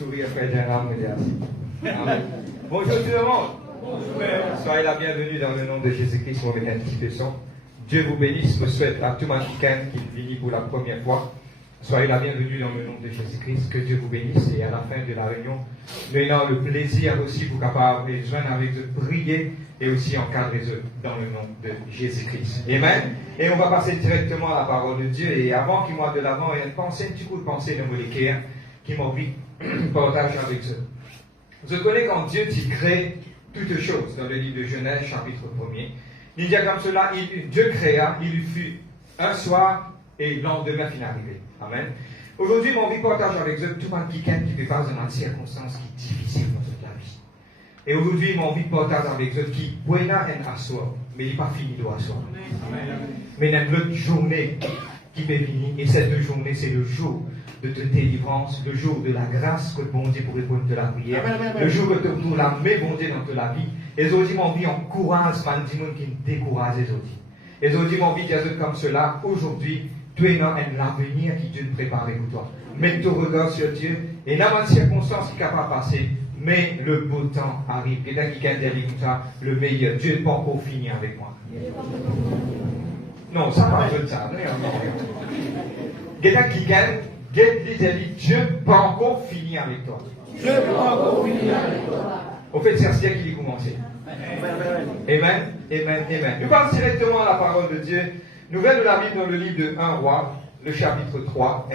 sourire près d'un larme de Amen. Bonjour tout le monde. Bonjour. Soyez la bienvenue dans le nom de Jésus-Christ. On va mettre un petit peu son. Dieu vous bénisse. Je souhaite à tout le monde qui vient pour la première fois. Soyez la bienvenue dans le nom de Jésus-Christ. Que Dieu vous bénisse. Et à la fin de la réunion, nous avons le plaisir aussi pour capable de joindre avec eux, prier et aussi encadrer eux dans le nom de Jésus-Christ. Amen. Et on va passer directement à la parole de Dieu. Et avant qu'il m'aille de l'avant, il y a un petit coup de pensée de Molécaire qui m'a envie de partager avec eux. Je connais quand Dieu t'y crée toutes choses dans le livre de Genèse, chapitre 1er. Il dit comme cela, Dieu créa, il fut un soir et le lendemain fin arrivé. Amen. Aujourd'hui, mon envie de partager avec eux tout le quelqu'un qui fait face à une circonstance qui est difficile dans toute la vie. Et aujourd'hui, mon envie de partager avec eux qui buena en assoir, mais il n'est pas fini de assoir. Mais il y a une autre journée qui peut venir, et cette journée, c'est le jour de ta délivrance, le jour de la grâce que bon Dieu pour répondre de la prière, le jour que tu retrouves la main bon Dieu dans ta vie. Et aujourd'hui, mon vie encourage pas des gens qui découragent les autres. Et aujourd'hui, mon vie dit comme cela, aujourd'hui, tu es dans un avenir qui Dieu te prépare pour toi. Mets ton regard sur Dieu, et dans une circonstance qui est capable de passer, mais le beau temps arrive. Quelqu'un qui a dit comme ça, le meilleur. Dieu n'est pas encore fini avec moi. Non, ça va être ça. Quelqu'un qui gagne, Dieu n'est pas encore fini avec toi. Dieu n'est pas encore fini avec toi. Au fait, c'est ainsi qu'il est commencé. Amen. Amen. Amen. Nous passons directement à la parole de Dieu. Nouvelle de la Bible dans le livre de 1 Roi, le chapitre 3.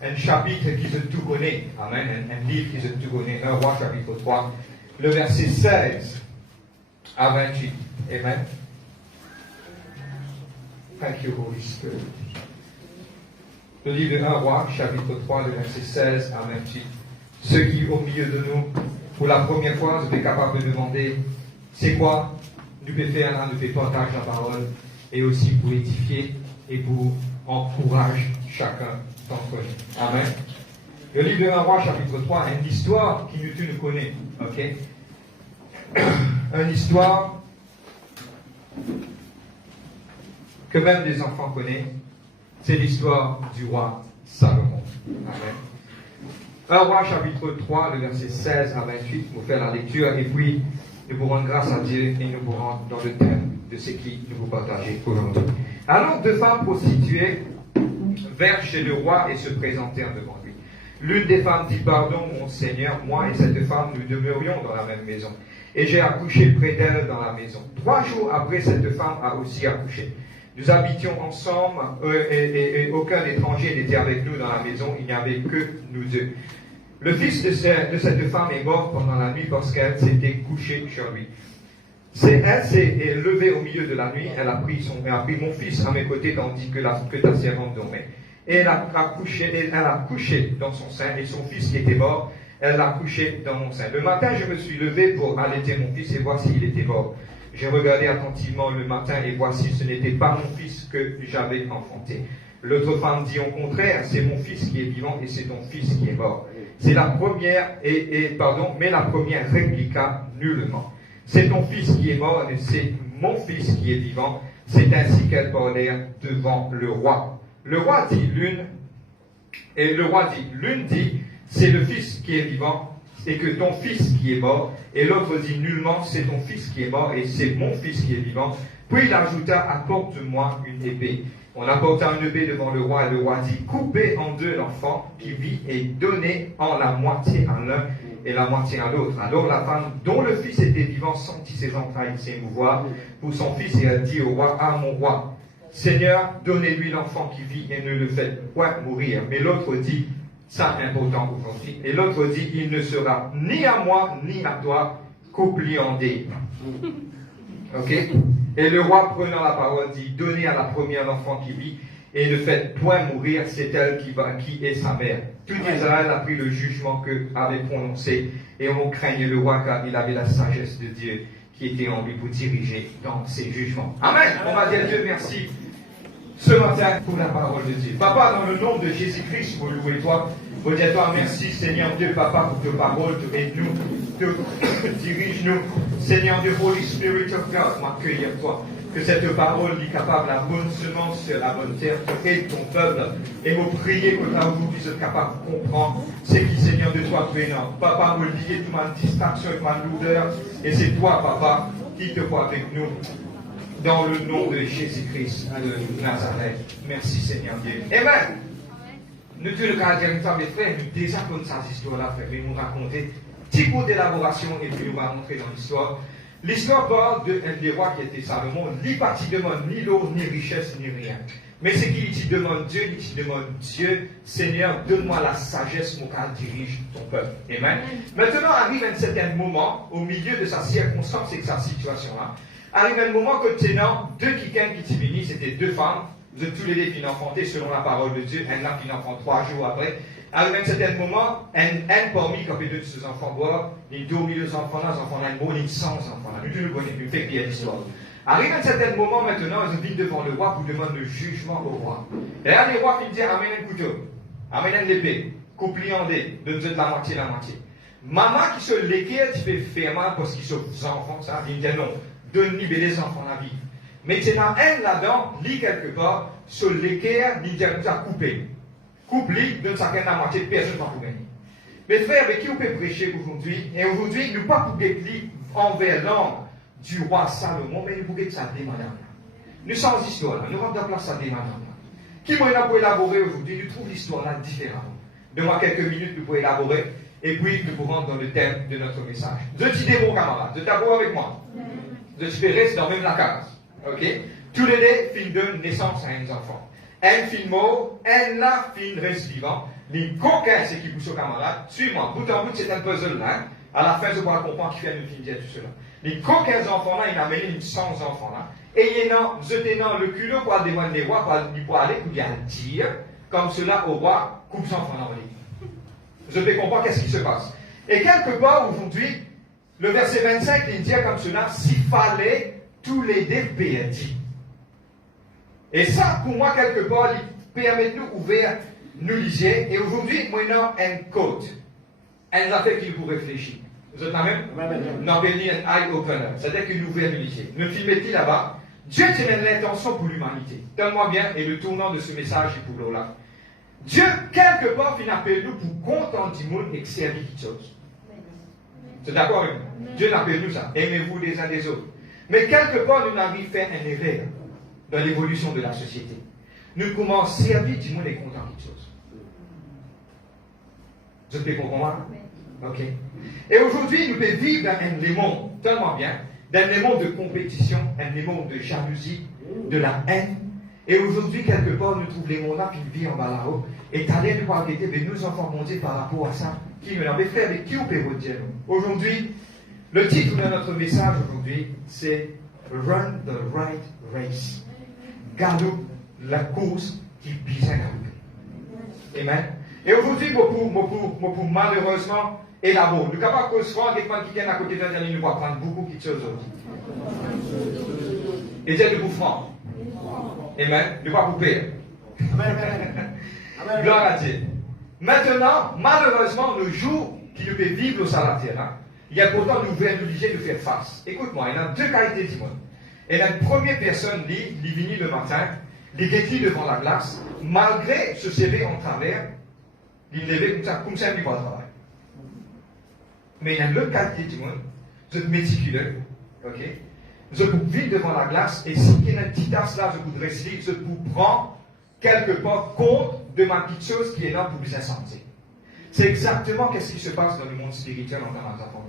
Un chapitre qui se tout connaît. Amen. Un livre qui se tout connaît. 1 Roi, chapitre 3. Le verset 16 à 28. Amen. Thank you, Holy Spirit. Le livre de 1 Roi, chapitre 3, le verset 16 à 28. Ceux qui, au milieu de nous, pour la première fois, vous êtes capables de demander, c'est quoi nous pouvons faire là, nous pouvons partager la parole, et aussi pour édifier et pour encourager chacun d'entre nous. Amen. Le livre de 1 Roi, chapitre 3, une histoire qui nous connaît. Ok? Une histoire que même les enfants connaissent. C'est l'histoire du roi Salomon. Amen. 1 Roi, chapitre 3, le verset 16 à 28, nous faire la lecture et puis nous pourrons rendre grâce à Dieu et nous pourrons dans le thème de ce qui nous vous partager aujourd'hui. Alors, deux femmes prostituées vinrent chez le roi et se présentèrent devant lui. L'une des femmes dit, pardon, mon Seigneur, moi et cette femme, nous demeurions dans la même maison. Et j'ai accouché près d'elle dans la maison. 3 jours après, cette femme a aussi accouché. Nous habitions ensemble et aucun étranger n'était avec nous dans la maison, il n'y avait que nous deux. Le fils de cette femme est mort pendant la nuit parce qu'elle s'était couchée sur lui. Elle s'est levée au milieu de la nuit, elle a pris mon fils à mes côtés tandis que ta servante dormait. Et elle a couché dans son sein et son fils qui était mort, elle l'a couché dans mon sein. Le matin, je me suis levé pour allaiter mon fils et voici, il était mort. J'ai regardé attentivement le matin et voici, ce n'était pas mon fils que j'avais enfanté. L'autre femme dit au contraire, c'est mon fils qui est vivant et c'est ton fils qui est mort. C'est la première, mais la première répliqua nullement. C'est ton fils qui est mort et c'est mon fils qui est vivant. C'est ainsi qu'elles parlèrent devant le roi. Le roi dit l'une dit, c'est le fils qui est vivant et que ton fils qui est mort, et l'autre dit nullement, c'est ton fils qui est mort, et c'est mon fils qui est vivant. Puis il ajouta, apporte-moi une épée. On apporta une épée devant le roi, et le roi dit, coupez en deux l'enfant qui vit, et donnez en la moitié à l'un, et la moitié à l'autre. Alors la femme, dont le fils était vivant, sentit ses entrailles s'émouvoir pour son fils, et elle dit au roi, ah mon roi, Seigneur, donnez-lui l'enfant qui vit, et ne le faites point mourir. Mais l'autre dit, ça important aujourd'hui. Et l'autre dit, il ne sera ni à moi, ni à toi, qu'oubliandé. Ok? Et le roi prenant la parole dit, donnez à la première l'enfant qui vit, et ne faites point mourir, c'est elle qui est sa mère. Tout Israël a pris le jugement que avait prononcé, et on craignait le roi car il avait la sagesse de Dieu qui était en lui pour diriger dans ses jugements. Amen. On va dire Dieu merci ce matin pour la parole de Dieu. Papa, dans le nom de Jésus-Christ, vous louez toi. Vous dites toi merci Seigneur Dieu, Papa, pour tes paroles, te aide-nous, te dirige-nous. Seigneur Dieu, Holy Spirit of God, m'accueillir toi. que cette parole est capable, la bonne semence sur la bonne terre, pour aider ton peuple. Et vous priez que là aujourd'hui, vous êtes capable de comprendre ce qui, Seigneur, de toi, tu es non. Papa, me lier toute ma distraction et ma lourdeur. Et c'est toi, Papa, qui te voit avec nous. Dans le nom de Jésus-Christ de Nazareth. Merci, Seigneur Dieu. Amen. Nous disons le caractère de mes frères, nous déjà comme ça, cette histoire-là, frère, nous raconter petit coup d'élaboration et puis on va rentrer dans l'histoire. L'histoire parle des rois qui était Salomon, ni parti demande ni l'eau, ni richesse, ni rien. Mais c'est qu'il dit demande Dieu, il dit demande Dieu, Seigneur, donne-moi la sagesse, mon car dirige ton peuple. Amen. Maintenant arrive un certain moment, au milieu de sa circonstance et de sa situation-là, arrive un moment que tenant deux quelqu'un qui bénit, c'était deux femmes, de tous les deux qui enfantés selon la parole de Dieu, un là qui enfant 3 jours après. Arrive un certain moment, un parmi comme deux de ses enfants boire, il dormit les enfants là, les enfants là, il 100 enfants là. Nous le connaissons, nous fait qu'il y a l'histoire. Arrive un certain moment maintenant, ils viennent devant le roi pour demander le jugement au roi. Et là, les rois qui disent amène un couteau, amène une épée, coupe-li en dés, donne-nous la moitié. Maman qui se l'équerre, tu fais fermement parce qu'ils sont enfants, ça, il dit non, donne-lui les enfants la vie. Mais c'est dans un là-dedans, lit quelque part, sur l'équerre, il dit nous a coupé. Coupe-li, donne chacun la moitié, personne ne va vous gagner. Mais frère, avec qui on peut prêcher aujourd'hui? Et aujourd'hui, nous ne pas pour être envers l'homme du roi Salomon, mais nous pouvons être ça des madames. Nous sommes histoire là, nous rendons la place à des madames là. Qui m'a pour élaborer aujourd'hui, nous trouvons l'histoire là différemment. Donne-moi quelques minutes, nous pouvons élaborer, et puis nous pouvons rentrer dans le thème de notre message. Je te dis mon camarade, je t'aborde avec moi. Je te reste dans même la case. Ok? Tous les deux, fin de naissance à un enfant. Un film mort, un là, fin reste vivant. Les coquins, c'est qui pousse au camarade. Suis-moi, bout en bout, c'est un puzzle là. À la fin, je vais comprendre qui fait une film dire tout cela. Les coquins enfants là, il a amené 100 enfants là. Et il y a jetant le culot pour aller demander les rois, pour aller, pour bien dire, comme cela au roi, coupe ses enfants là. Je vais comprendre qu'est-ce qui se passe. Et quelque part aujourd'hui, le verset 25, il dit comme cela, s'il fallait tous les deux perdus. Et ça, pour moi, quelque part, il permet de nous ouvrir, nous liser. Et aujourd'hui, moi, j'ai un code. Un affaire qui vous réfléchir. Vous êtes la même? Non, un eye opener. C'est-à-dire qu'il nous ouvre nous liser. Le film est là-bas. Dieu tient l'intention pour l'humanité. Donne-moi bien, et le tournant de ce message est pour l'Olaf. Dieu, quelque part, il appelle nous pour contenter du monde et que servir quelque chose. C'est d'accord avec nous? Dieu appelle nous ça. Aimez-vous les uns des autres. Mais quelque part, nous avons fait un erreur dans l'évolution de la société. Nous commençons à servir du monde et content quelque chose. Vous peux comprendre? Ok. Et aujourd'hui, nous pouvons vivre dans un monde tellement bien, dans un monde de compétition, un monde de jalousie, de la haine. Et aujourd'hui, quelque part, nous trouvons les mondes qui vivent en bas là-haut. Et t'as l'air de voir arrêter, mais nous enfants mondiaux par rapport à ça. Qui me l'a fait avec qui on peut vous dire? Aujourd'hui, le titre de notre message aujourd'hui, c'est Run the Right Race. Gardons la course qui vise à gagner. Amen. Et aujourd'hui, pour malheureusement, élaborer. Nous sommes capables de se rendre, quelqu'un qui est à côté de la nous va prendre beaucoup de choses aujourd'hui. Et dire de vous franc. Amen. Ne pas vous perdre. Gloire à Dieu. Maintenant, malheureusement, le jour qui nous fait vivre sur la terre, il y a pourtant nous sommes obligés de faire face. Écoute-moi, il y a deux qualités du monde. Et la première personne, il vient le matin, il est devant la glace, malgré se serrer en travers, il levait comme ça, il va au travail. Mais il y a l'autre qualité du monde, vous êtes méticuleux, ok? Je vous vis devant la glace, et si il y a une petite tasse là, je vous dresse, je vous prends quelque part compte de ma petite chose qui est là pour vous incender. C'est exactement ce qui se passe dans le monde spirituel en tant qu'enfant.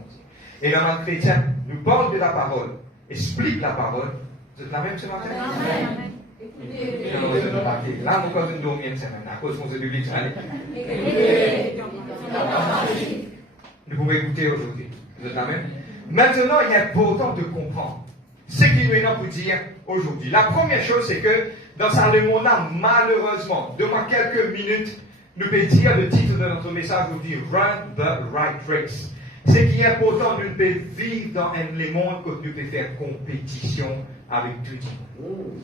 Et le monde chrétien nous parle de la parole, explique la parole. Vous êtes la même ce matin? Amen. Là, mon cousin dormit une semaine, à cause de mon public. Vous pouvez écouter aujourd'hui. Vous êtes la même? Maintenant, il est important de comprendre ce qu'il nous est là pour dire aujourd'hui. La première chose, c'est que dans ce monde-là, malheureusement, devant quelques minutes, nous pouvons dire le titre de notre message aujourd'hui, Run the Right Race. Ce qui est important, nous pouvons vivre dans un monde que nous pouvons faire compétition avec tout le monde.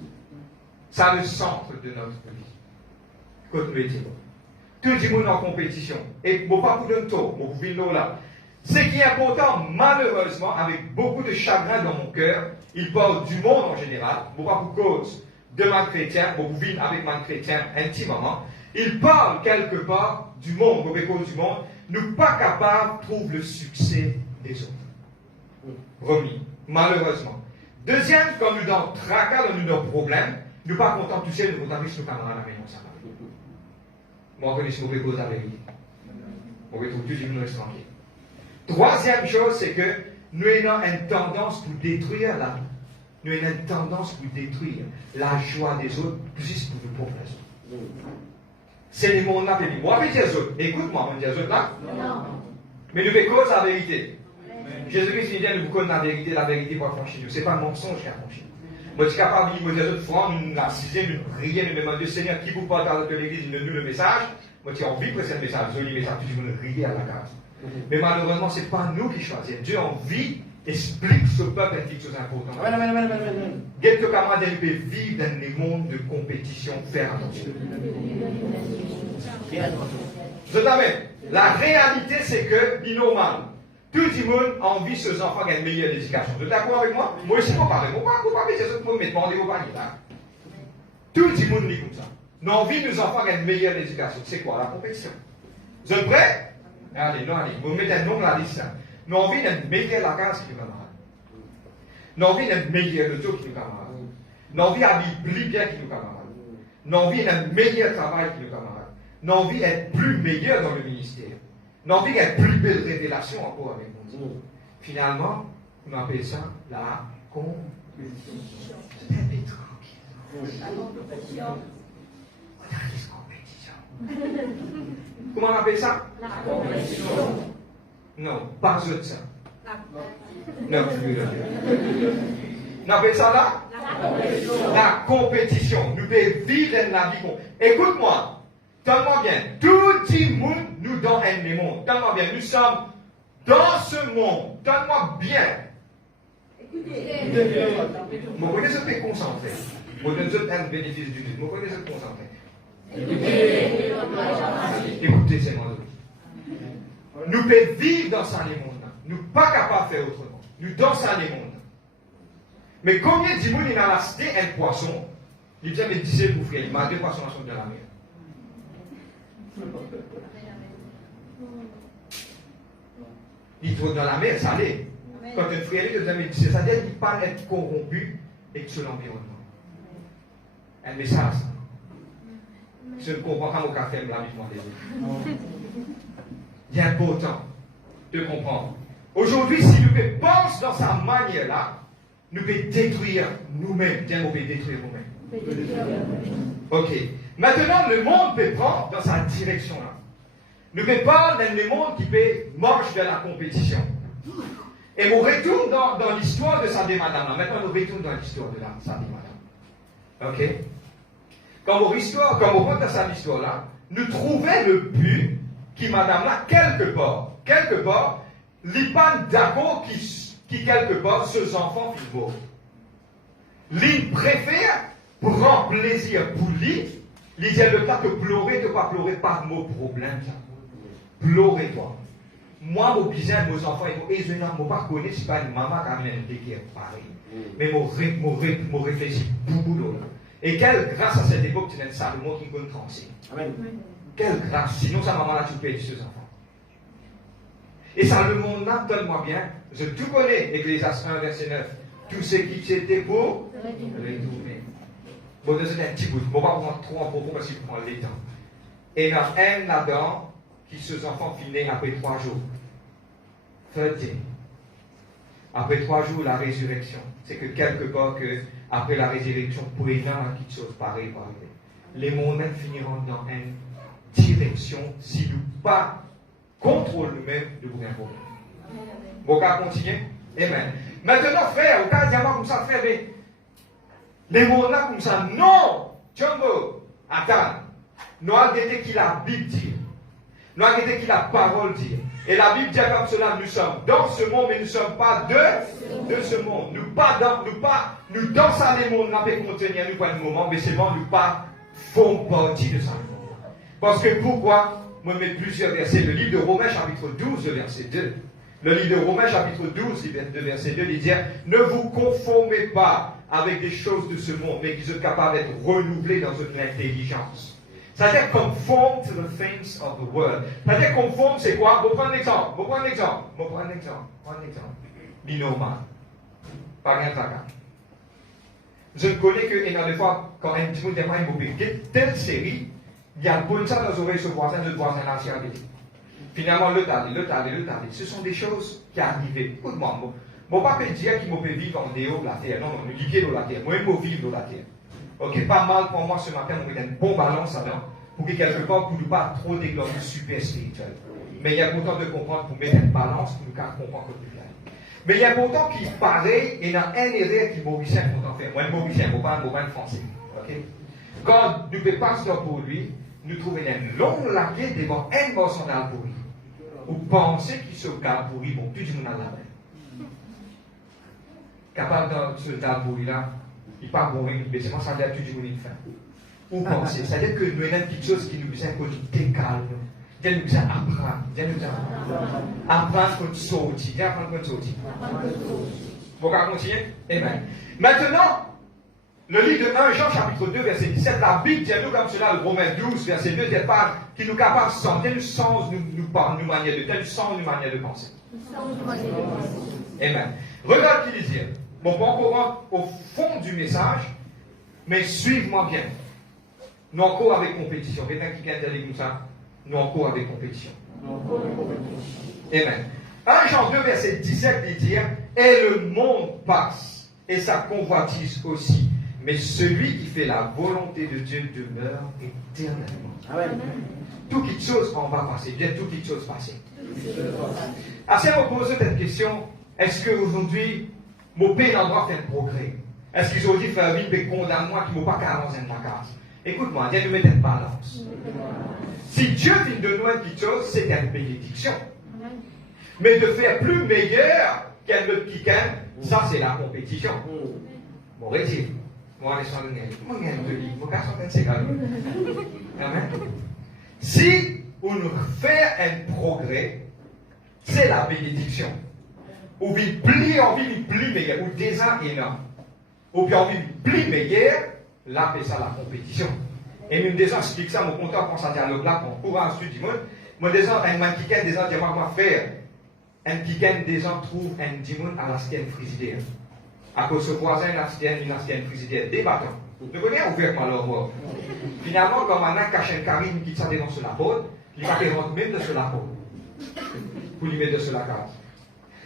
C'est le centre de notre vie. Quand nous étions. Tout le monde en compétition. Et bon, pas pour le tour, bon, pour venir là. Ce qui est important, malheureusement, avec beaucoup de chagrin dans mon cœur, il parle du monde en général, pas pour cause de man chrétien, beaucoup vivent avec man chrétien intimement. Il parle quelque part du monde, pour cause du monde, nous pas capables de trouver le succès des autres. Remis, malheureusement. Deuxième, quand nous dans tracas, dans nos problèmes, nous pas contents de toucher, nous contents de nos camarades à la maison, ça va. Moi, je connais ce mauvais cause à la vérité. On va trouver toujours nous tranquille. Troisième chose, c'est que nous avons une tendance pour détruire la vie. Nous avons une tendance pour détruire la joie des autres, juste pour nous pauvres les autres. C'est le monde là, puis moi, je vais dire aux autres. Écoute-moi, on va dire aux autres là. Non. Mais nous faisons cause la vérité. Jésus-Christ vient nous connaître la vérité pour franchir nous. Ce n'est pas un mensonge qui a franchi nous. Moi, je suis capable de dire aux autres, francs, nous l'assiser, nous prier, nous demander, Seigneur, qui vous parle de l'église, nous donne le message. Moi, tu as envie de présenter le message, joli message, tu veux nous rier à la case. Mais malheureusement, ce n'est pas nous qui choisissons. Dieu a envie, explique ce peuple quelque chose d'important. Quelques camarades peuvent vivre dans les mondes de compétition, faire attention. Je t'amène. La réalité, c'est que, dit normal, tout le monde a envie que ses enfants aient une meilleure éducation. Vous êtes d'accord avec moi? Moi aussi, je ne parle pas. Vous parlez, c'est ce que vous mettez au panier là. Tout le monde dit comme ça. Nous avons envie que nos enfants aient une meilleure éducation. C'est quoi la compétition? Vous êtes prêts? Allez, non, allez. Vous mettez un nom là, liste. Nous avons envie d'une meilleure la case qui nous camarade. Nous avons envie d'une meilleure le taux qui nous camarade. Nous avons envie d'habiller plus bien qui nous camarade. Nous avons envie d'un meilleur travail qui nous camarade. Nous avons envie d'être plus meilleur dans le ministère. Nous avons envie d'être plus belle révélation encore avec nous. Finalement, on appelle ça la compétition. C'est un peu tranquille. La compétition. Comment on appelle ça? La compétition. Non, pas de ça. Non, plus là. On appelle ça là? La compétition. La compétition. Nous devons vivre dans la vie. Écoute-moi. Tellement bien. Tout le monde nous donne un monde. Tellement bien. Nous sommes dans ce monde. Tellement bien. Écoutez. Vous connaissez ce qui est concentré. Vous donnez un bénéfice du Dieu. Vous connaissez ce qui est concentré. Écoutez, c'est moi. Nous pouvons vivre dans ce monde-là. Nous ne sommes pas capables de faire autrement. Nous dans ce monde. Mais combien de monde il a acheté un poisson? Il dit, mais disez vous frère, il m'a deux poissons dans la mer. Il faut dans la mer salée. Quand un frère dit, c'est ça veut dire qu'il parle être corrompu et sur l'environnement. Un message. Je ne comprends pas mon café, me l'a mis. Il est important de comprendre. Aujourd'hui, si nous pensons dans sa manière-là, nous pouvons détruire nous-mêmes. Tiens, on peut détruire nous-mêmes. Ok. Maintenant, le monde peut prendre dans sa direction-là. Nous pouvons parler d'un monde qui peut marcher vers la compétition. Et on retourne dans l'histoire de Sadé Madame. Maintenant, nous retournons dans l'histoire de Sadé Madame. Ok? Quand on rentre dans cette histoire-là, nous trouvons le but qui, Madame là, quelque part, l'Ipan d'accord qui quelque part, ses enfants qui vont. L'île préfère prendre plaisir pour lui, il dit le temps que pleurer, pas pleurer, pas de mots problème. Pleurez-toi. Moi, mon bizarre, mes enfants, ils ne m'ont pas connu, c'est pas une maman qui a amené qui est pareil. Mais mon réfléchis beaucoup. Et quelle grâce à cette époque, tu n'as ça, le monde qui peut trancher. Amen. Quelle grâce. Sinon, sa maman là, tu perds ses enfants. Et ça, le monde là, donne-moi bien. Je tout connais, Ecclésiaste 1, verset 9. Tout ce qui s'était pour retourner. Bon, c'est un petit bout. Bon, on va prendre trop en profond parce qu'il prend les temps. Et il y en a un là-dedans qui, ses enfants, finissent après 3 jours. 13. Après 3 jours, la résurrection. C'est que quelque part, après la résurrection, pour les gens, quelque chose pareil va arriver. Les mondes finiront dans une direction si nous pas contrôlons nous-mêmes de vous informer. Bon, on va continuer. Amen. Maintenant, frère, on va dire comme ça, frère, mais les mondes là comme ça, non! Tchombo, attends. Nous avons dit qu'il la Bible dit. Nous avons dit qu'il la parole dit. Et la Bible dit comme cela, nous sommes dans ce monde, mais nous ne sommes pas de ce monde. Nous dans ça les mondes, nous peut contenir nous pas de moment, mais seulement nous pas font partie de ça. Parce que pourquoi? Moi, je mets plusieurs versets. Le livre de Romains, chapitre 12, verset 2. Le livre de Romains, chapitre 12, de verset 2, il dit « Ne vous conformez pas avec des choses de ce monde, mais que vous êtes capable d'être renouvelés dans une intelligence. » C'est-à-dire conform to the things of the world. C'est-à-dire conform, c'est quoi? Je prends un exemple. Normal. Pas rien tracas. Je ne connais que, et dans des fois, quand un petit mot de moi, telle série, il y a bonne ça dans les oreilles de ce voisin, de voisin là, finalement, le tarder. Ce sont des choses qui arrivent. Écoute-moi, mon papa dit qu'il m'a fait vivre en dehors de la terre. Non, il dit de la terre. Moi, je vivre de la terre. Ok, pas mal pour moi ce matin, on va une bonne balance là-dedans, pour que quelque part, pour ne pas trop déclencher super spirituel. Mais il est important de comprendre pour mettre une balance, pour nous comprendre que plus clair. Mais il est important qu'il pareil, et dans un erreur qui Mauricien pourtant fait. Moi, le Mauricien, je ne parle pas français. Ok? Quand nous ne passons pas pour lui, nous trouvons une longue laquée devant un morceau d'alpouri. Ou pensez qu'il se garde pourri, bon, tout le monde a la main. Capable dans ce d'alpouri là, il ne parle pas mourir, mais c'est moi, ça veut dire que tout le monde a faim. Ou pensez, c'est-à-dire que nous avons une petite chose qui nous besoin qu'on décale. Nous besoin apprendre qu'on sortit. Vous pouvez continuer? Amen. Maintenant, le livre de 1 Jean, chapitre 2, verset 17, la Bible dit à nous comme cela, le Romains 12, verset 2, départ, qui nous capable de sentir tel sens nous parle, nous manière de tel sens nous manière de penser. Amen. Regarde ce qu'il dit. Bon, pas encore au fond du message, mais suivez-moi bien. Nous encore avec compétition. Quelqu'un qui vient de dire comme ça, nous encore avec compétition. Amen. 1 Jean 2, verset 17, il dit, et le monde passe, et sa convoitise aussi. Mais celui qui fait la volonté de Dieu demeure éternellement. Amen. Tout quelque chose en va passer. Bien, tout quelque chose passer. Assez à me poser cette question, est-ce qu'aujourd'hui, mon pays n'a pas fait un progrès? Est-ce qu'ils ont dit faire vivre et condamner moi qui ne m'ont pas qu'à avancer dans ma case? Écoute-moi, viens nous mettre une balance. Si Dieu vient de nous quelque chose, c'est une bénédiction. Mais de faire plus meilleur qu'un autre qui gagne, ça c'est la compétition. Bon, retire. Moi, les soins de Néli. Moi, je de lui. Mon gars, c'est Amen. Si on fait un progrès, c'est la bénédiction. Ou bien plus meilleur, ou déjà énorme. Ou bien plus meilleur, là, c'est ça la compétition. Et nous déjà explique ça, mon compteur pense à dialogue là, pour courant ensuite du monde. Moi, déjà, un man qui gagne des gens, dis moi, quoi faire? Un qui gagne des gens trouve un dimon à la sienne frigidaire. À cause de ce voisin, une ancienne frigidaire, débattons. Nous connaissons ouvertement leur mort. Finalement, quand on a caché un carine qui s'en devant sur la porte, il va les rentrer même de sur la porte. Pour lui mettre sur la case.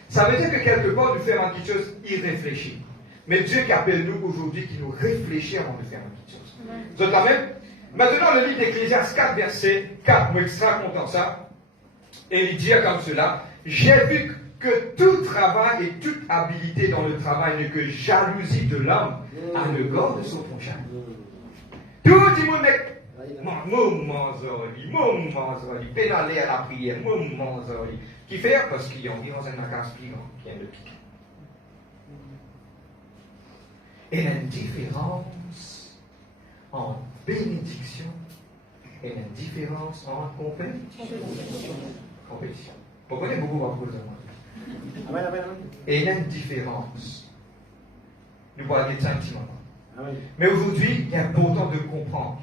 Ça veut dire que quelque part, nous faisons quelque chose irréfléchi. Mais Dieu qui appelle nous aujourd'hui, qui nous réfléchit avant de faire quelque chose. Vous êtes là même? Maintenant, le livre d'Ecclésiaste 4, verset 4, moi extra content ça. Et il dit comme cela, j'ai vu que tout travail et toute habilité dans le travail n'est que jalousie de l'homme à l'égard de son prochain. Tout le monde est moment zoli, pénalé à la prière, moment zoli. Qui fait? Parce qu'il y a environ un magasin qui vient de piquer. Et l'indifférence en bénédiction et l'indifférence en compétition. Vous connaissez beaucoup votre cause de moi. Et l'indifférence. Nous parlons de sentiments. Mais aujourd'hui, il est important de comprendre.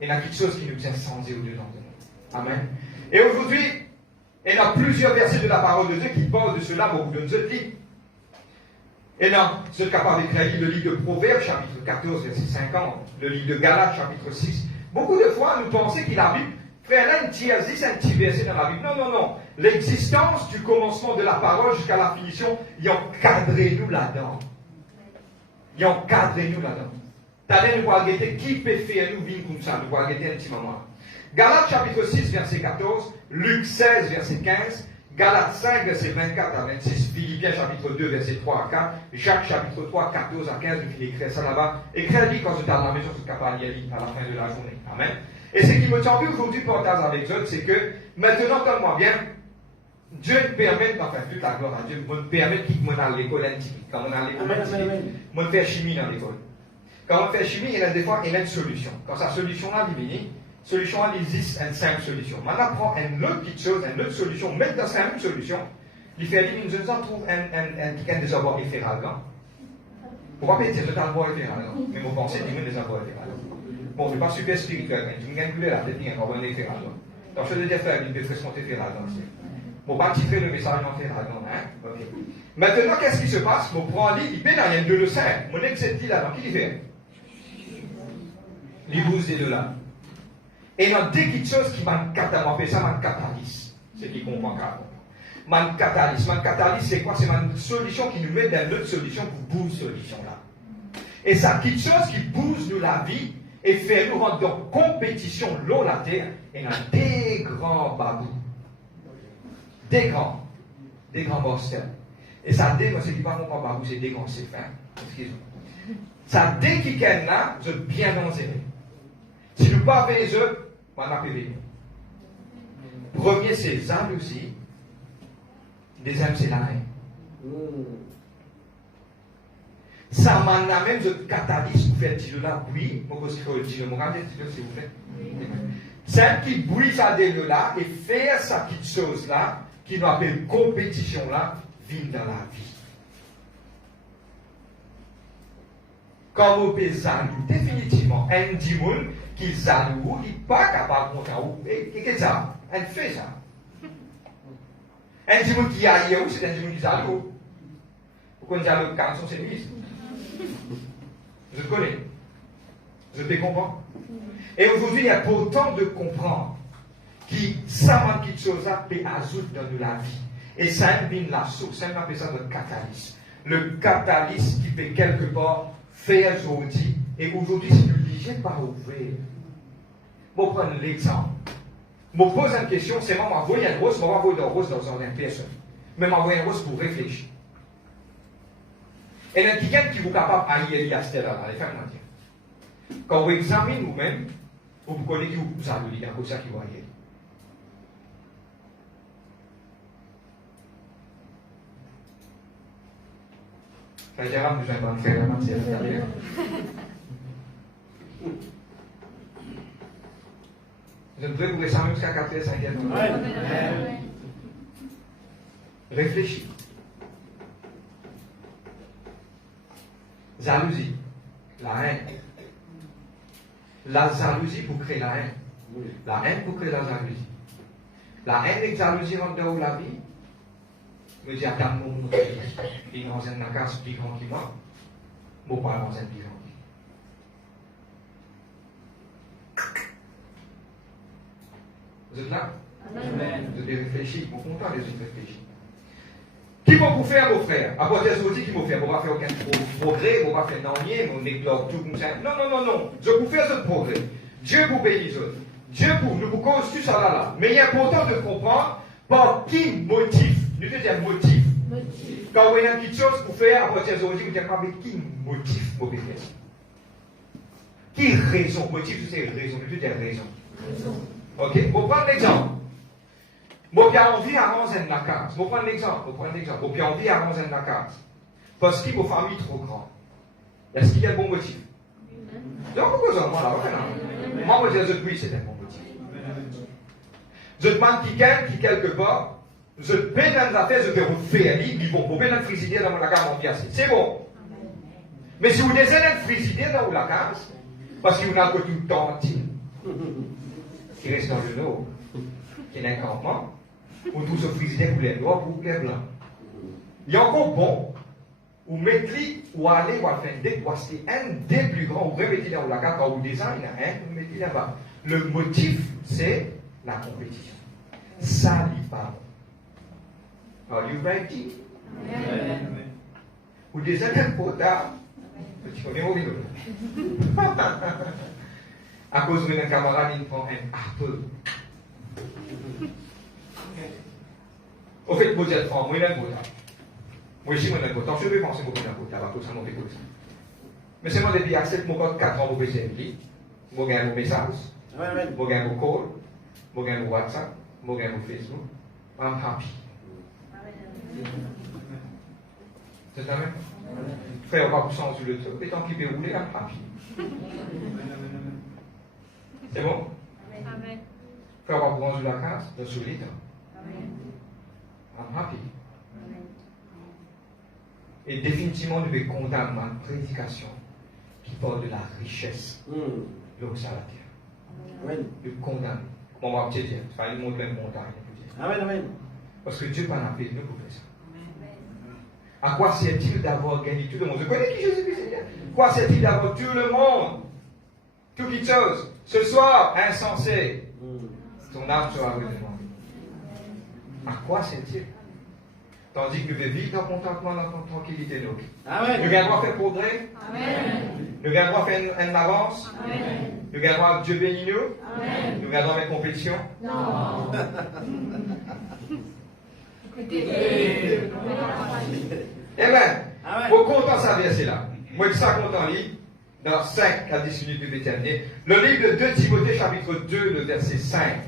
Il y a quelque chose qui nous tient sans au-dedans de nous. Amen. Et aujourd'hui, il y a plusieurs versets de la parole de Dieu qui parlent de cela, beaucoup de nous dit. Et non, vous êtes capable d'écrire le livre de Proverbes, chapitre 14, verset 50, le livre de Galates, chapitre 6. Beaucoup de fois, nous pensons qu'il a Bible. Frère, là, un petit verset dans la Bible. Non. L'existence du commencement de la parole jusqu'à la finition, il encadré nous là-dedans. T'as nous regarder qui peut faire nous vivre comme ça. Nous allons regarder un petit moment. Galates, chapitre 6, verset 14. Luc 16, verset 15. Galates 5, verset 24 à 26, Philippiens chapitre 2, verset 3 à 4, Jacques chapitre 3, 14 à 15, il écrit ça là-bas. Écris-le quand vous êtes à la maison, vous êtes capable d'y aller à la fin de la journée. Amen. Et ce qui me tient aujourd'hui partage avec eux, c'est que maintenant, entends-moi bien, Dieu me permet, enfin, toute la gloire à Dieu, me permet qu'il m'en à l'école antique. Quand on a l'école antique, on fait chimie dans l'école. Quand on fait chimie, il y a des fois, il y a une solution. Quand sa solution-là est finie, solution, il existe une simple solution. Maintenant, prend une autre petite chose, une autre solution, mettre dans cette même solution, Il fait dire, nous en trouve un qui a des avoirs efférents. On va pas dire, je t'en vois efférents. Mais mon pensée, il y a des avoirs efférents. Bon, je ne suis pas super spirituel, mais je me gagne là, peut-être qu'il y a un efférent. Donc, je vais dire, faire une dépression efférents. Bon, pas titrer le message en efférents. Hein? Okay. Maintenant, qu'est-ce qui se passe? On prend un livre, il paie dans il y a de le sein. Mon ex dit là, qui fait? Il bouse des deux là. Et dans dès quelque chose qui m'a fait ça, m'a catalyse. C'est qui comprend quand man catalyse, c'est quoi? C'est une solution qui nous met dans notre solution pour bouger solution là. Et ça, quelque chose qui bouge nous la vie et fait nous rendre dans compétition l'eau la terre et dans des grands babous. Des grands morcels. Et ça, c'est pas mon babou, c'est des grands, c'est fin. Excusez-moi. Ça, dès qu'il y a là, vous êtes bien dangereux. Si nous pas avec eux, on va appeler. Premier, c'est jalousie. Deuxième, c'est la haine. Ça m'a même de catalyse pour faire le là, oui, pour que je dise le mot, s'il vous plaît. Celle qui brûle ça de là et faire sa petite chose là, qui nous appelle compétition là, vivre dans la vie. Quand vous pouvez jaloux, définitivement, un démon qui jaloux, il n'est pas capable de montrer où. Qu'est-ce que c'est ça? Elle fait ça. Un démon qui a eu, c'est un démon qui jaloux. Pourquoi un jaloux quand on s'est mis? Je connais. Je te comprends. Et aujourd'hui, il est important de comprendre que ça manque quelque chose à ajouter dans la vie. Et ça invite la source, ça appelle ça le catalyse. Le catalyse qui peut quelque part faire aujourd'hui. Et aujourd'hui, si nous ne lisons pas ouvert, je vais prendre l'exemple. Je me pose une question, c'est moi, je vais envoyer un rose, je vais envoyer un rose dans une personne. Mais je vais envoyer un rose pour réfléchir. Et il y a quelqu'un qui est capable d'haïr à cette là, les femmes dire. Quand vous examinez nous-mêmes, vous connaissez qui vous avez dit, c'est ça qui va haïr. Ça veut dire que nous allons faire la matière de je devrais vous récemment jusqu'à 4h, 5h. Réfléchis. Jalousie. La haine. La jalousie pour créer la haine. La haine pour créer la jalousie. La haine et la jalousie rentrent dans la vie. Je dis à ta monde, il y a un cas plus grand que moi. Mon père est un plus grand. Vous êtes là? Vous devez réfléchir. Vous êtes content de réfléchir. Qui va vous faire, vos frères? À côté de ce qui vous faire, vous ne va faire aucun progrès, vous ne va faire non, on éclore tout comme ça. Non. Je vous fais ce progrès. Dieu vous bénisse. Dieu nous vous constitue ça là. Mais il est important de comprendre par qui motif. Nous te disons motif. Quand vous avez une petite chose pour faire, à côté de ce vous dites avec qui motif vous pouvez faire. Qui raison? Motif, c'est raison. Nous te disons raison. Ok? Vous prenez l'exemple. Moi, j'ai envie d'arranger la case. Je prends l'exemple. Moi, j'ai envie d'arranger la case. Parce que vos familles trop grandes. Est-ce qu'il y a un bon motif? Donc, pourquoi ça? Moi, je dis oui, c'est un bon motif. Je demande quelqu'un qui, quelque part, je paie dans les affaires, je vais vous faire libre, ils vont couper dans le frigidaire dans la case en pièce. C'est bon. Mais si vous désirez un frigidaire dans la case, parce que vous n'avez que tout le temps, qui reste dans le nord, qui est un campement, ou tout ce frigidaire pour les noirs, pour les blancs. Il y a encore bon, ou mettez, ou aller, ou faire des c'est un des plus grands, ou remettez dans la carte, quand vous design, vous mettez là-bas. Le motif, c'est la compétition. Ça, il parle. Are you ready? Amen. Ou déjà un potard, tu connais mon vélo. À cause d'un camarade, il prend un apple. Au fait, vous êtes franc, moi, il a un potard. Moi, ici, moi, il a un potard. Je vais penser que j'ai un potard, à cause de mon vélo. Mais c'est moi, depuis 7 mois, 4 ans, vous pouvez faire moi, j'ai un message, moi, j'ai un call, moi, j'ai un WhatsApp, moi, j'ai un Facebook. I'm happy. C'est ça même? Frère, on va vous changer le truc. Et tant qu'il peut rouler, I'm happy. C'est bon? Frère, on va vous ranger la case, le solide. I'm happy. Et définitivement, nous devons condamner une prédication qui parle de la richesse là où ça la terre. Amen. Nous condamner. Comment on va te dire? Il fallait montrer une montagne. Amen, amen. Parce que Dieu n'a pas appelé nous pour faire ça. À quoi sert-il d'avoir gagné tout le monde? Je connais qui Jésus-Christ est. Quoi sert-il d'avoir tout le monde? Tout quelque chose. Ce soir, insensé. Ton âme sera redemandée. À quoi sert-il? Tandis que nous devons vivre dans le contentement, dans la tranquillité. Nous Amen. avons droit à faire progrès. Amen. Nous avons droit à faire une avance. Amen. Nous avons droit à Dieu bénit nous. Amen. Nous avons droit à une compétition. Non. Amen. Amen. Faut content ça verset là. Moi, je suis content lire dans 5 à 10 minutes de terminer. Le livre de 2 Timothée, chapitre 2, le verset 5.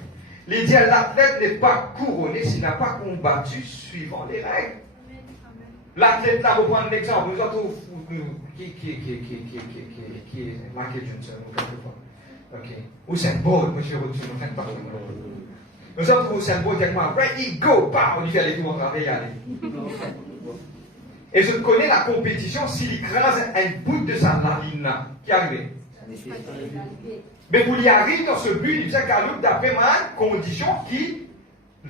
Il dit l'athlète n'est pas couronné s'il n'a pas combattu suivant les règles. L'athlète là, vous prendre l'exemple. Nous autres, qui est Michael Johnson ou quelquefois. Ok. Usain Bolt, moi je retourne, on fait pas. Nous autres, Usain Bolt, avec moi, ready, go, bah, on lui fait aller tout mon travail, aller. Et je connais la compétition s'il écrase un bout de sa narine là, qui arrive. Mais pour y arriver dans ce but, il faisait Galoup d'après ma condition qui,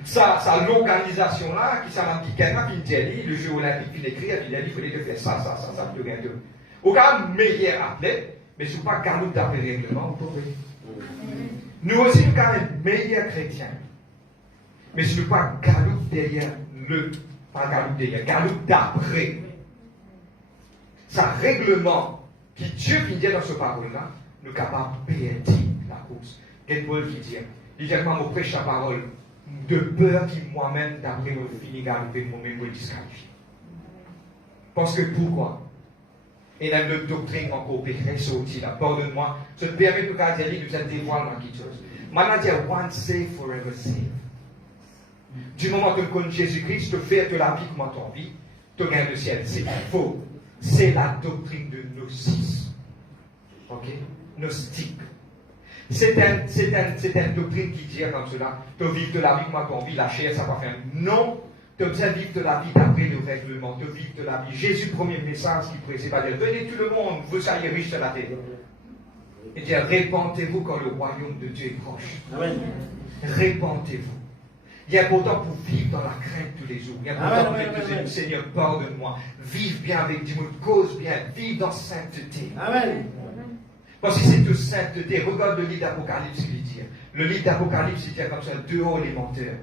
sa l'organisation là, qui s'en dit quelqu'un qui dit, le jeu olympique, il écrit, il dit, il fallait faire ça, plus rien de. Aucun meilleur athlète, mais ce n'est pas Galoup d'après règlement, vous pouvez. Nous aussi, nous sommes un meilleur chrétien. Mais ce n'est pas Galoup derrière pas Galoup derrière, Galoup d'après. Sa règlement, qui Dieu qui dit dans ce parole-là, nous sommes capables de perdre la course. Quel Paul qui dit, il dit, moi, je prêche la parole de peur qui moi-même, d'après moi, finis Galouper, moi-même, me disqualifier. Parce que pourquoi? Et dans notre doctrine encore péché sorti là. Pardonne-moi. Je te permets de dire, nous allons dévoiler quelque chose. Maintenant, dire once saved, forever saved. Du moment que tu connais Jésus-Christ, te faire de la vie comme ton vie, tu gagnes le ciel. C'est faux. C'est la doctrine de Gnosis. Ok? Gnostique. C'est une doctrine qui dit comme cela, tu vis de la vie comme ton vie, la chair, ça va faire. Non. Tu as besoin de vivre de la vie d'après le règlement, de vivre de la vie. Jésus, premier message qui précède, va dire, venez tout le monde, vous soyez riches de la terre. Et dire, répandez-vous quand le royaume de Dieu est proche. Amen. Répandez-vous. Il est important pour vivre dans la crainte tous les jours. Il est important pour dire, Seigneur, pardonne-moi. Vive bien avec Dieu, cause bien, vive dans sainteté. Amen. Parce que c'est de sainteté. Regarde le livre d'Apocalypse, il dit. Le livre d'Apocalypse, il dit comme ça, dehors les menteurs.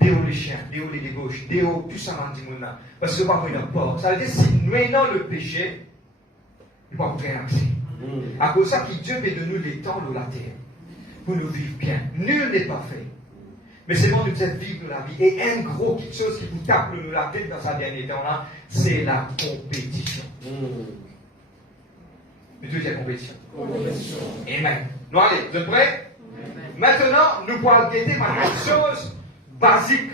Dehors les chiens, dehors les débauches, dehors tout ça m'a dit mon âme. Parce que c'est pas pour une porte. Ça veut dire si maintenant le péché, il va pas vous accès. À cause de ça, qui Dieu met de nous les temps de la terre. Pour nous vivre bien. Nul n'est parfait. Mais c'est bon de cette vivre de la vie. Et un gros quelque chose qui vous tape la tête dans sa dernière temps là, c'est la compétition. Mais tu dis la compétition. Amen. Nous allez, vous êtes prêts? Maintenant, nous pourrons guetter une chose basique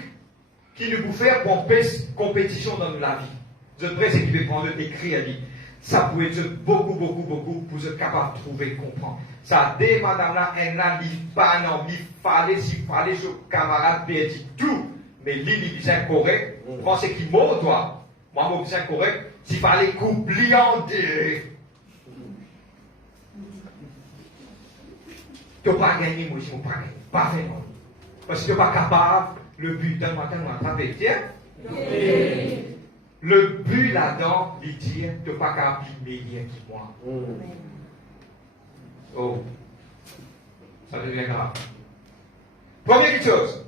qui nous fait pour compétition dans la vie. Vous êtes prêts? C'est qui veut prendre écrit à dire. Ça peut être beaucoup pour être capable de trouver, comprendre. Ça dit, madame là, elle n'a pas non, il fallait, s'il fallait, ce camarade perdit tout. Mais lui, il est correct. Moi, c'est qui m'a toi. Moi, mon bien correct. S'il fallait qu'oublier tu n'as pas gagné, moi, je n'ai pas gagné. Pas vraiment. Parce que tu n'es pas capable, le but d'un matin, on a tapé, tiens. Le but là-dedans, il dit, tu n'es pas capable de meilleur que moi. Oh. Ça devient grave. Première chose.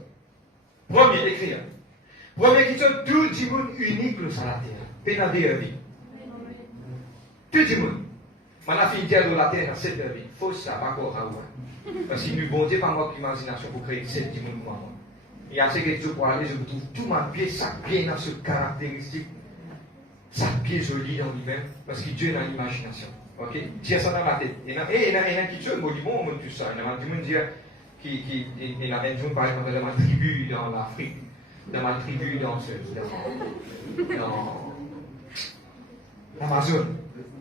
Premier, écrire. Première chose, tout le monde unique le sur la terre. Pénadé vie. Tout le monde. Maintenant, fin de la terre, c'est de vie. Faut ça, pas encore à voir. Parce qu'il nous bon Dieu par notre imagination pour créer cette monde pour moi. Et à ce que Dieu pour aller, je vous trouve tout ma pied, ça pied dans ce caractéristique. Ça pied joli dans lui-même. Parce que Dieu est dans l'imagination. Ok? Tire ça dans la tête. Et il y a qui dit, moi, bon, tout ça. Il y a du monde qui a un jour, par exemple, dans ma tribu dans l'Afrique. Dans ma tribu dans l'Amazon.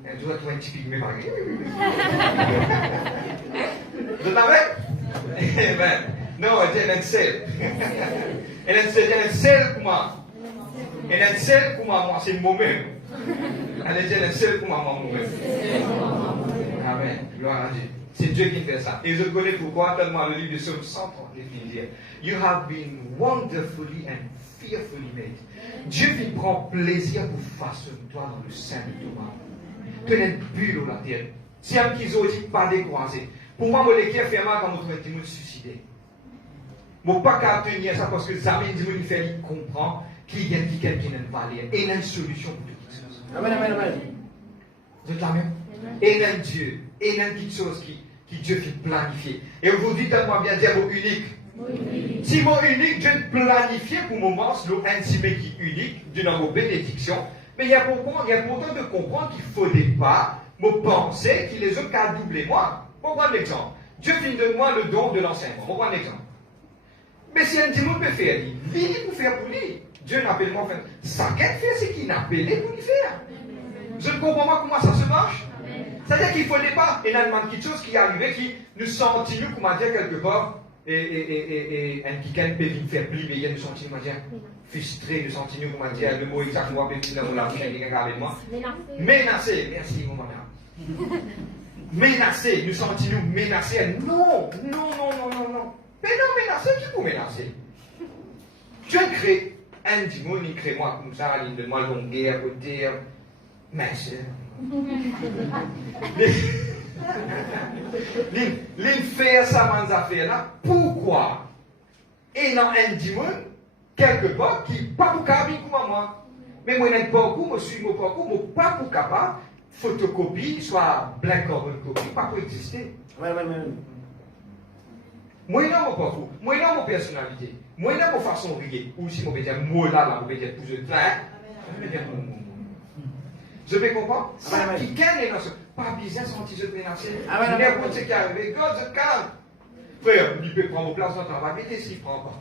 Un jour, tu as un petit pygmée, par exemple. Vous savez? Non, elle est un sel. Elle est un sel pour moi. Elle est un sel pour moi, c'est moi-même. Allez dire le seul pour maman moi-même. Amen. Gloire à Dieu. C'est Dieu qui fait ça. Et je connais pourquoi, tellement le livre de Psaume 130 dit You have been wonderfully and fearfully made. Dieu qui prend plaisir pour façonner toi dans le sein de ton âme. Tu es une bulle à la terre. Si un qui dit pas décroisé. Pour moi, je l'équipe fait mal quand je me suicider. Je ne peux pas tenir ça parce que ça me dit qu'il fait comprendre qu'il y a quelqu'un qui n'a pas l'air. Et il y a une solution pour toute chose. Amen, amen, amen. Vous êtes là même? Et il y a un Dieu. Et il y a quelque chose qui Dieu fait planifier. Et aujourd'hui, tellement bien dire mot unique. Oui. Si mot unique, Dieu planifié pour le moment, c'est l'intimé qui est unique, d'une mot bénédiction. Mais il y a pourtant de comprendre qu'il ne faudrait pas me penser qu'il les autres qu'à doubler moi. Pour prendre l'exemple. Dieu finit de moi le don de l'enseignement. Pour prendre l'exemple. Mais si un petit monde peut faire, il pour faire pour lui. Dieu n'a pas le faire. Ça qu'elle fait, c'est qu'il n'a pas pour lui faire. Je ne comprends pas comment ça se marche. C'est-à-dire qu'il ne faut pas, et il y a quelque chose qui est arrivé qui nous sentit, nous, comment dire, quelque part, et un qui peut faire plus, mais il nous sentit, comment dire, frustrés, nous sentit, comment dire, le mot exact, moi, même si dans la bouche, quelqu'un avec moi. Menacé, merci, mon maman. Menacé, nous sentis, nous menacés. Non. Mais non, menacé, qui vous menacer? Dieu crée un démon, il crée moi comme ça, il donne moi longueur, à côté, merci. Il fait ça dans les affaires là. Pourquoi? Et dans un démon, quelque part, qui n'est pas pour cabine comme moi. Mais moi, je n'ai pas beaucoup, je suis pas beaucoup, je pas pour capable, photocopie, soit blank carbon copie, pas pour exister. Moi, non, mon pas fou. Moi, non, mon personnalité. Moi, non, mon façon de rire. Ou si, je vais dire, moi, là, je vais dire, pour je clair. Je vais comprendre. Ça, quelqu'un est dans ce. Pas bizarre, senti je menacer. N'importe ce qui arrive. God, je calme. Frère, il peut prendre vos places dans le travail, mais s'il prend pas.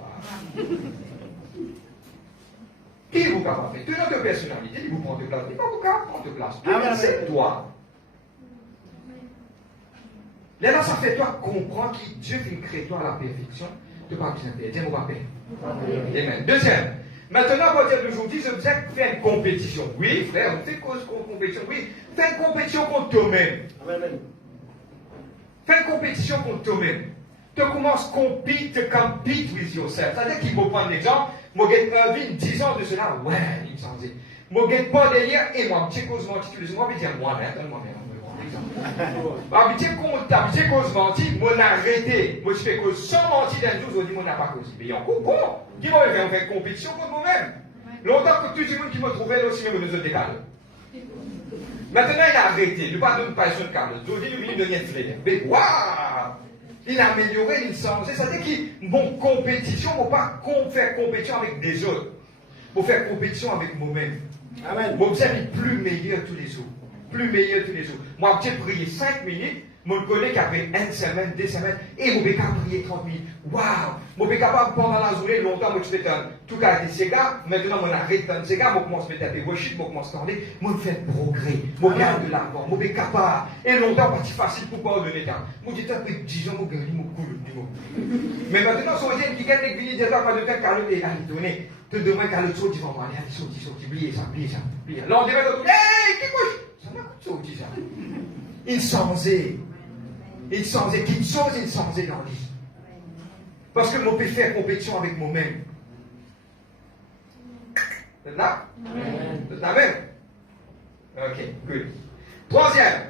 Qui vous capable de faire? Tu as de personnalité, il vous prend de place. Il ne pas vous capable de prendre de place. C'est toi. Là, ça fait toi comprendre que Dieu qui crée toi à la perfection. Tu ne pas besoin de payer. Dis-moi, pas payer. Amen. Deuxième. Maintenant, à partir d'aujourd'hui, je vous ai fait une compétition. Oui, frère, on fait cause contre compétition. Oui, fais une compétition contre toi-même. Fais une compétition contre toi-même. Tu commences à compete with yourself. C'est-à-dire qu'il faut prendre l'exemple. Moi, j'ai 10 ans de cela. Ouais, il me semble. Moi, j'ai pas derrière et moi, petit cause menti tous les jours. Moi, je vais dire moi-même. Habitué cause menti, moi arrêté. Moi je fais cause sans mentir d'un jour, je dis moi n'a pas cause. Mais il y a encore bon. Qui va faire une compétition contre moi-même. Longtemps que tout le monde qui me trouvait là aussi, même nous autres décalés. Maintenant il a arrêté. Il ne pas donner pas de cadre. Je dis, il ne donne rien de flair. Mais waouh! Il a amélioré, il changé. C'est-à-dire qu'il bon compétition, il ne faut pas faire compétition avec des autres. Il faut faire compétition avec moi-même. Amen. Moi, vous êtes plus meilleur tous les jours. Plus meilleur tous les jours. Moi, j'ai prié 5 minutes, je connais qu'après 1 semaine, 2 semaines, et je vais prier 30 minutes. Waouh! Je vais capable pendant la journée, longtemps, je fais tout cas des cigares, maintenant, je arrête de cigares, je commence à faire des worship, je commence à parler, je fais progrès, je garde de l'argent, je vais capable. Et longtemps, c'est facile pour pardonner. Je dis, après 10 ans, je gagne mon coup. Mais maintenant, si on dit qu'il y a des vignes, déjà, pas de temps, car le est donné. Te demande qu'à l'autre, tu vas m'en aller, oubliez ça. Là, on dit, hey, qui bouge? Ça m'a coûté ça. Il changeait. Quelque chose, il changeait dans lui. Parce que je peux faire compétition avec moi-même. C'est là? C'est la même? Ok, good. Troisième,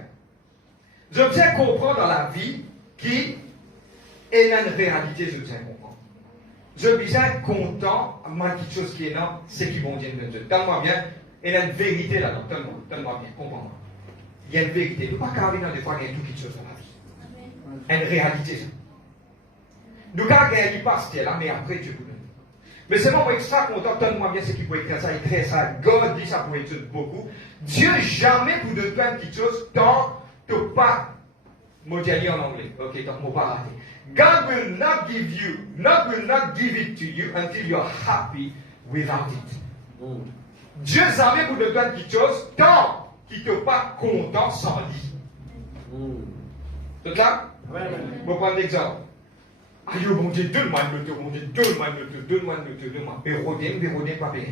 je viens comprendre dans la vie qui est une réalité, je viens comprendre. Je viens content, moi, quelque chose qui est là, c'est qui vont dire de Dieu. Donne-moi bien. Il y a une vérité là-dedans. Donne-moi bien, comprends-moi. Il y a une vérité. Il ne faut pas carrément des fois qu'il y a tout quelque chose dans la vie. Il y a une réalité. Ça. Nous, quand il n'y a pas ce là, mais après Dieu vous donne. Mais c'est moi extra content, donne-moi bien ce qui peut écrire ça, écrire ça. God dit ça pour étudier beaucoup. Dieu jamais vous donne quelque chose tant que pas. Moi, j'ai dit en anglais. Ok, donc moi pas raté. God will not give it to you until you're happy without it. Dieu jamais vous donne quelque chose tant qu'il ne pas content sans lui. C'est là? Je vais prendre l'exemple. Aïe, bon Dieu, donne-moi le tour, mon Dieu, donne-moi le tour. Vérodien, pas bien.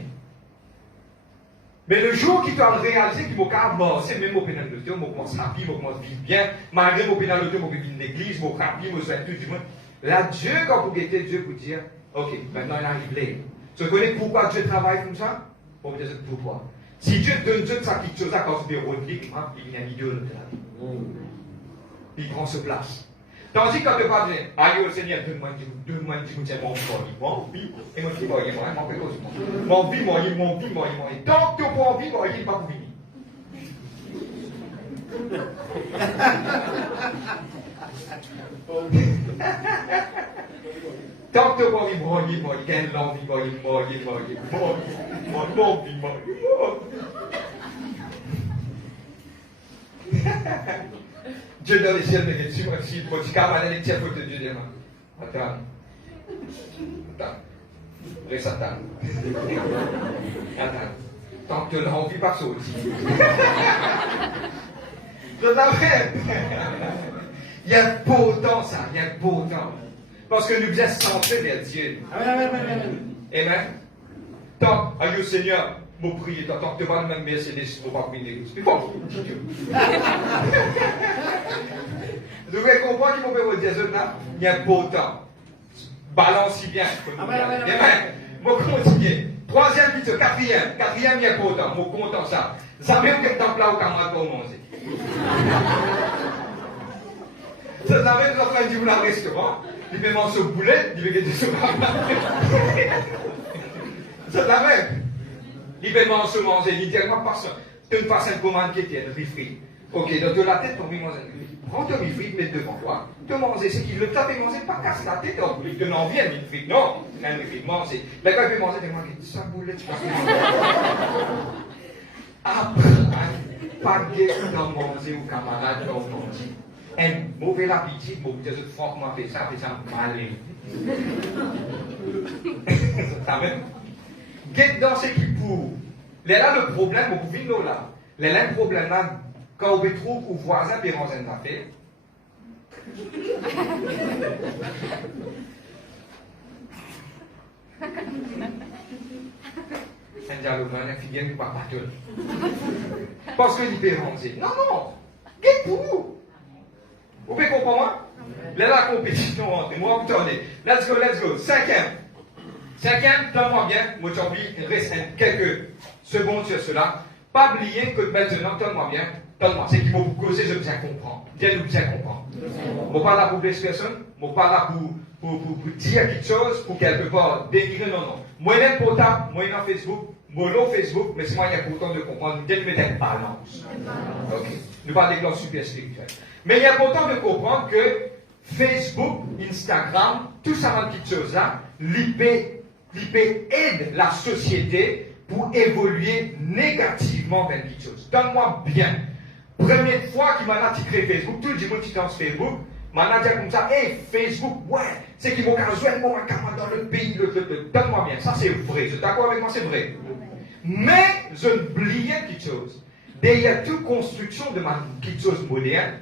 Mais le jour qui doit réaliser qu'il faut mort, c'est même au pénal de Dieu, je commence à vivre, je commence à vivre bien, malgré au pénal de Dieu, je vais vivre l'église, je vais vivre, je vais tout du monde. Là, Dieu, quand vous guettez Dieu, vous dire, ok, maintenant il arrive là. Tu connais pourquoi Dieu travaille comme ça? Pour vous dire pourquoi. Si Dieu donne Dieu ça quelque chose à cause de Rodrigue, il vient vidéo de la vie. Il prend sa place. Tandis que quand tu vas dire, aïe au Seigneur, donne-moi du tiens mon vie, et mon vie, mon vie, tant que tu n'as pas envie, mon vie, pas pour venir. Tant que tu n'as pas envie, mon vie, gagne l'envie, mon vie. Dieu dans les ciels, mais si tu as les tiens, faut te dire, attends. Reste attends. Attends. Tant que tu n'as envie, pas sauter. Il y a beau temps, ça, il y a beau temps. Parce que nous sommes centrés vers Dieu. Amen. Tant, aïe Seigneur, mon prier, tant que tu vas le même Mercedes, il ne faut pas prier l'église. Mais bon, vous devez comprendre qu'il faut vous dire, il y a beau temps. Balance si bien. Amen. Mon continue. Troisième, quatrième, il y a beau temps. Mon content ça. Ça même que temps là où camarade pour manger. Ça même nous en train de dire au restaurant. Il peut manger au boulet, il veut gagner sur la ça même. Il peut manger littéralement par ça. Tu ne passes une commande qui était un refri. Ok, donc de la tête, ton manger. Prends ton refri, mets devant toi. Te manger, c'est qu'il le tape et manger, pas casse la tête. Donc, il te n'en vient, une frite. Non, un refri, manger. Mais quand il peut manger, il manger ça boulet, tu vas après, pas de manger ou camarade dans manger. Un mauvais appétit, vous dites franchement, fait ça mal. Ça même. Guette dans ce qui pour. Là, le problème, vous pouvez nous là. Là, le problème, là, quand vous trouvez vos voisins qui rangent une affaire, un dialogue, un figure qui ne va pas tout. Parce qu'il peut ranger. Non, non. Guette pour vous. Vous pouvez comprendre? Là, la compétition entre moi, vous tournez. Let's go. Cinquième, donne-moi bien, moi j'ai envie, il reste quelques secondes sur cela. Pas oublier que maintenant, donne-moi bien, c'est qu'il faut vous causer, je bien comprendre. Bien comprendre. Je ne pas là pour blesser personne, je ne pas là pour dire quelque chose, pour quelque part dénigrer, non. Moi, il est portable, moi, il est Facebook, moi, Facebook, mais c'est moi, il est important de comprendre, dès que mettre une balance. Ok. Nous parlons des classes super spirituelles. Mais il est important de comprendre que Facebook, Instagram, tout ça, petites choses-là, l'IP aide la société pour évoluer négativement vers quelque chose. Donne-moi bien. Première fois qu'il m'a titré Facebook, tout le monde qui dans Facebook, m'a dit comme ça, hey, Facebook, ouais, c'est qu'il faut qu'un joint mon camarade dans le pays, donne-moi bien. Ça, c'est vrai. Je suis d'accord avec moi, c'est vrai. Mais, je oubliais quelque chose. Derrière toute construction de quelque chose moderne,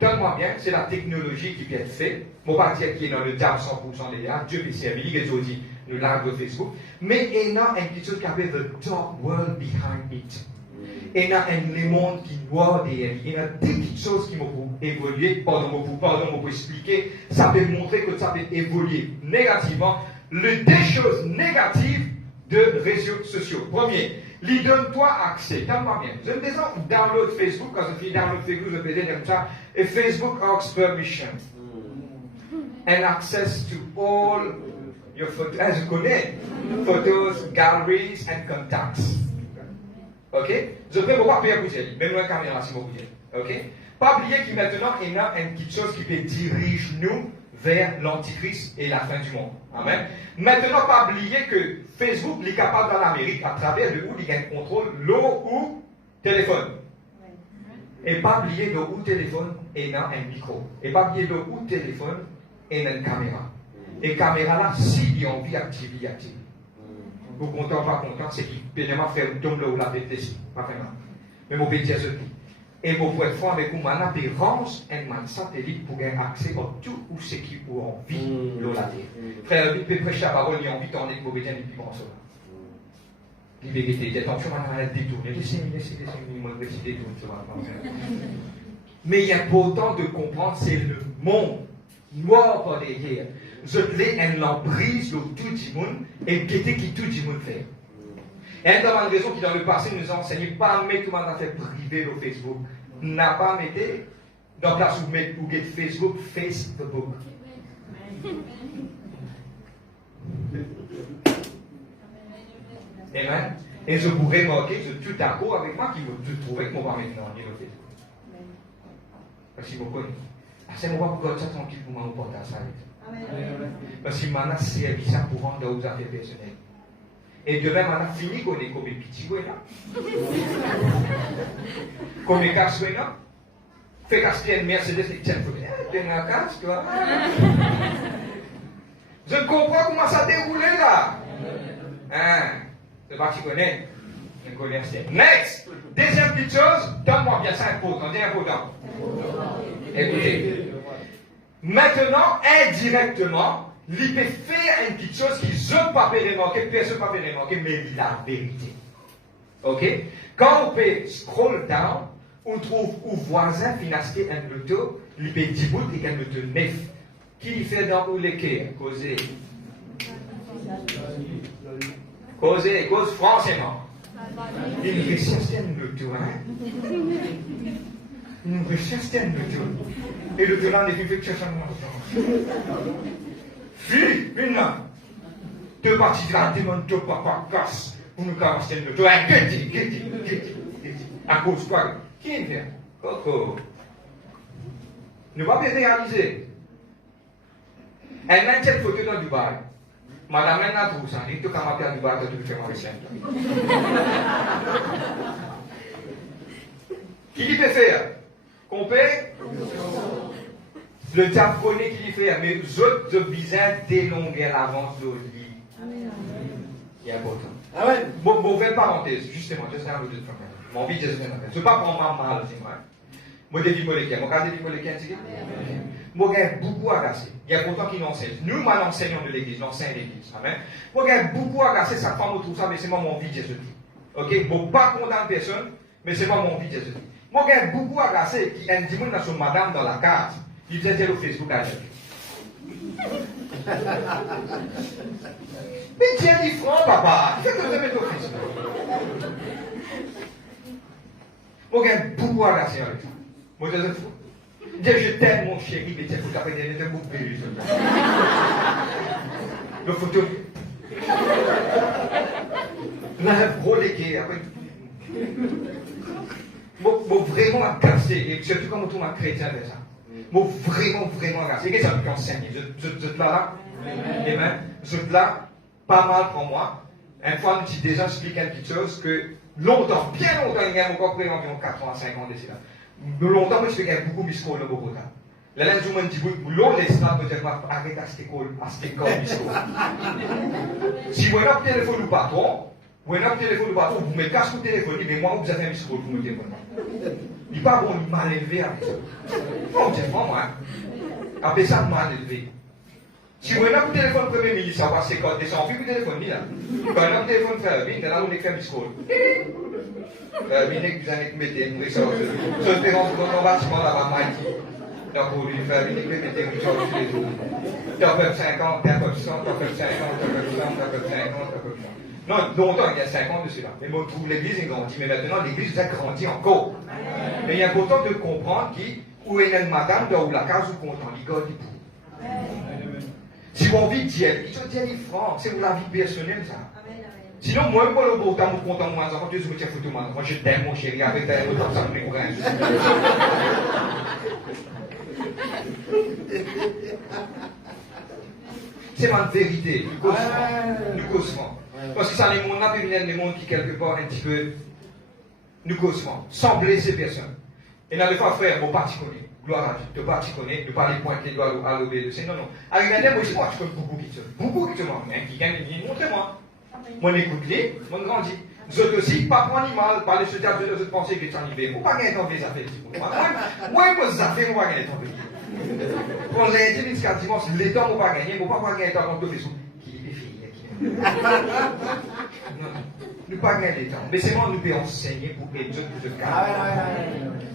donne-moi bien, c'est la technologie qui peut être faite. Mon parti qui est dans le diable 100% des gars, Dieu peut servir, les autres dit, nous l'avons Facebook. Mais il y a quelque chose qui appelle the dark world behind it. Il y a un monde qui doit derrière. Il y a des petites choses qui m'ont évolué, pardon, pour expliquer, ça peut montrer que ça peut évoluer négativement. Les deux choses négatives de réseaux sociaux. Premier, lui donne-toi accès. Donne-moi bien. Je me disais, download Facebook, quand je fais download Facebook, je peux dire comme ça, et Facebook asks permission. And access to all your photos, je connais, photos, galleries and contacts. Ok? Je ne peux pas payer pour dire, même la caméra, si vous voulez. Ok? Pas oublier que maintenant, il y a une petite chose qui peut diriger nous vers l'antichrist et la fin du monde. Amen. Maintenant, pas oublier que Facebook est capable dans l'Amérique, à travers de où il gagne contrôle, l'eau ou téléphone. Et pas oublier de où téléphone et un micro. Et pas oublier de où téléphone et une caméra. Et caméra là, si il y a envie active, il active. Vous content, pas content, c'est qu'il peut pas faire un tombe où la tête ici. Pas vraiment. Mais mon petit ce tout. Et vous pouvez faire avec vous, maintenant, des range et un satellite pour gagner accès à tout où c'est qui pour envie de la terre. Frère, il peut prêcher la parole, il a envie d'en être pour bien et puis bon ça. vérité, il y a ton chemin à détourner. Laissez, moi, détourner, ça va pas. Mais il est important de comprendre, c'est le monde noir par derrière. Je l'ai une emprise de tout le monde et qu'est-ce que tout le monde fait. Et une des raisons qui dans le passé nous enseignait pas à mettre tout le monde à faire privé au Facebook. N'a pas mis dans la place où mettre ou get Facebook. Amen. Et je pourrais remarquer, je suis tout d'accord avec moi qui me trouvais que mon pas maintenant en Facebook. Parce que vous connaissez. C'est moi pour garder ça tranquille pour m'emporter à ça. Parce que maintenant, c'est ça pour rendre aux affaires personnelles. Et demain, on a fini qu'on est comme les petits là. Comme les casques là. Fait casquer une Mercedes et tiens, tu as un casque, toi. Je comprends comment ça déroule là. Hein? C'est pas que tu connais. Je connais. Next! Deuxième petite chose, donne-moi bien ça important. Dis important. Écoutez. Maintenant, indirectement, il peut faire une petite chose qui ne pas remarquer, personne ne peut pas remarquer, mais la vérité. Ok? Quand on peut scroll down, on trouve où voisin financier un loto, il peut 10 bouts et un loto 9. Qui fait dans où les quais? Causer. Cause franchement. Il recherche un loto, hein? Une recherche un loto. Et le talent des filles cherchent un loto. Fille, maintenant, deux parties là, demandent deux papa casse pour nous casser le loto. Guetti. À cause de quoi? Qui vient? Coco. Nous ne pouvons pas réaliser. Elle met cette photo dans Dubaï. Madame, elle n'a pas tout ça. Il faut qu'on m'appelle à Dubaï, tu peux faire un dessin. Qui peut faire? Qu'on paie? Le diable connaît qui lui fait, mais les autres de bizarre délonguer l'avance de lui. Il est important. Ah ouais? Mauvaise parenthèse, justement, je sais un peu de problème. Mon vie, je sais un peu. Je ne veux pas prendre mal, c'est vrai. Moi, je dis molécules. Moi, quand je dis molécules, c'est moi, j'ai beaucoup agacé. Il y a pourtant qui n'enseignent. Nous, moi, l'enseignant de l'église, l'enseignant de l'église. Amen. Moi, j'ai beaucoup agacé, ça femme tout ça, mais c'est moi mon vie, Jésus dit. Ok? Je ne pas condamner personne, mais c'est moi mon vie, Jésus dit. Moi, j'ai beaucoup agacé qui a un dimanche dans son madame dans la carte. Il faisait au Facebook à elle. Mais tiens, il franc, papa. Qu'est-ce que vous avez au Facebook? Moi, j'ai beaucoup agacé avec ça. Moi, je t'aime, mon chéri, mais tiens, vous avez des mots bébés. Le photo. Là, gros légué, après. Moi, vraiment agacé, et surtout quand on trouve un chrétien avec ça. Moi, vraiment agacé. Qu'est-ce que ça me enseigne? Je te là, amen. Je te là, pas mal pour moi. Une fois, je déjà expliqué une petite chose que longtemps, bien longtemps, il y a encore près environ 4 ans, 5 ans de cela. Longtemps, moi, je fais beaucoup de scolaires au Bogota. Là, je me dis, l'on laisse là, peut-être, arrête à cette école, bisco. Si vous avez un téléphone ou patron, vous me cassez le téléphone, mais moi, vous avez un bisco pour me téléphone. Il n'est pas bon, il m'a élevé avec ça. Non, c'est pas moi. Après ça, il m'a élevé. Si vous avez un téléphone premier ministre, ça va, c'est quand des gens, puis le téléphone, là. Quand on a un téléphone fermé, là, on est fait un bisco. Binek, vous allez mettre une récurrence. Je te rends compte, on va se prendre à ma donc, vous lui faites une équipe de sur les autres. Tu as fait 50, tu as fait 100, tu as fait 50, tu as fait 100, tu as fait 50, tu as fait 100. Non, longtemps, il y a 50 de cela. Mais moi, je trouve l'église est grandie. Mais maintenant, l'église a grandi encore. Mais il est important de comprendre où est une madame, où la case ou content, il garde pour. Si vous avez envie de dire, il faut dire les francs, c'est la vie personnelle, ça. Sinon, moi, je ne suis pas content de moi, je me tiens photo, moi, je t'aime, mon chéri, avec ta comme ça, me courage. C'est ma vérité, nous causons. Parce que ça, les mondes là, les mondes qui, quelque part, un petit peu, nous causons, sans blesser personne. Et dans le fois, frère, mon parti connaît, gloire à Dieu, de parti connaît, de pas les pointer les doigts à l'obéir. Non, non. Alors, regardez, moi, je connais beaucoup qui te manquent, qui gagnent, montrez-moi. Moi, écoute-les, moi, grandis. Vous êtes aussi, pas pour animal, pas les soldats de notre pensée que tu en y vas. Vous pas gagner dans des affaires. Moi, les affaires, vous pas gagner dans des affaires. Quand j'ai dit jusqu'à dimanche, les temps, vous pas gagner, vous pas gagner dans des affaires. Qui les filles, qui Nous pas gagner temps. Mais c'est moi nous pouvons enseigner pour aider tout le cas.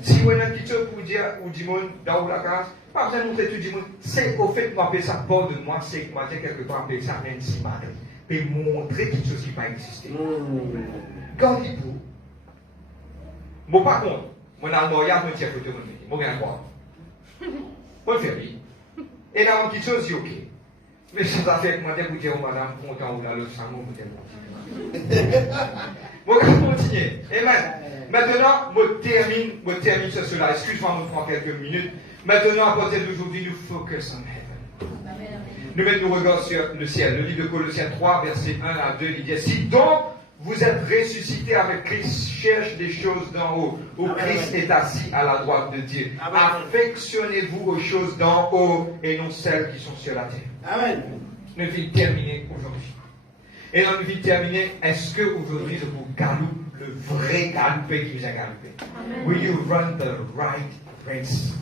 Si vous avez un petit chose pour dire, ou du monde, dans la classe, pas besoin de montrer tout du monde. C'est au fait, moi, appeler ça pas de moi, c'est que moi, j'ai quelque part appelé ça Nancy Madre. Et montrer quelque chose qui n'a pas existé. Gardez-vous. Moi, par contre, mon almoyard, mon tiers photo, mon rien quoi. Moi, le faire, oui. Et là, une petite chose, c'est OK. Mais ça fait que moi, vous dire, madame, content ou là, le sang, vous dire, on va continuer. Amen. Maintenant, je termine sur cela. Excuse-moi, je prends quelques minutes. Maintenant, à partir d'aujourd'hui, nous focus on heaven. Nous mettons nos regards sur le ciel. Le livre de Colossiens 3, versets 1 à 2, il dit, si donc vous êtes ressuscités avec Christ, cherche des choses d'en haut, où Christ est assis à la droite de Dieu. Affectionnez-vous aux choses d'en haut et non celles qui sont sur la terre. Amen. Nous allons terminer aujourd'hui. Et dans nous allons terminer, est-ce que aujourd'hui vous galoupe le vrai galoupé qui vous a galoupé? Will you run the right race?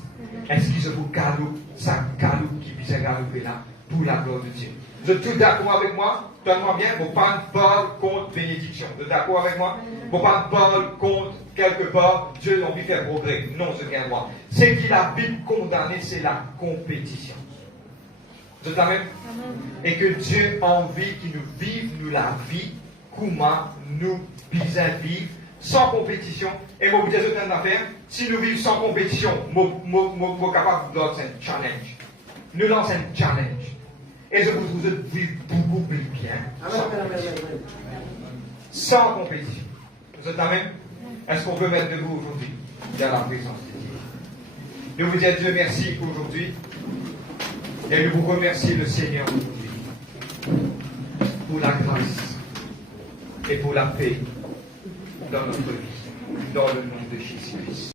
Est-ce que vous galoupe, ça galoupe qui vous a galoupé là pour la gloire de Dieu? Vous êtes tous d'accord avec moi? Donne-moi bien, vous parlez parole contre bénédiction. Vous êtes d'accord avec moi? Vous parlez parole contre quelque part, Dieu a envie de faire progrès. Non, ce qu'un droit. Ce qui la Bible condamné, c'est la compétition. Vous êtes même? Et que Dieu a envie qu'il nous vive, nous la vie, comment nous bisons vivre, sans compétition. Et moi, vous dites une affaire, si nous vivons sans compétition, nous capable de lancer un challenge. Nous lançons un challenge. Et je vous trouve vivre beaucoup plus bien. Sans compétition. Vous êtes même? Est-ce qu'on peut mettre debout aujourd'hui dans la présence de Dieu? Nous vous disons Dieu merci aujourd'hui. Et nous vous remercions le Seigneur aujourd'hui pour la grâce et pour la paix dans notre vie, dans le nom de Jésus-Christ.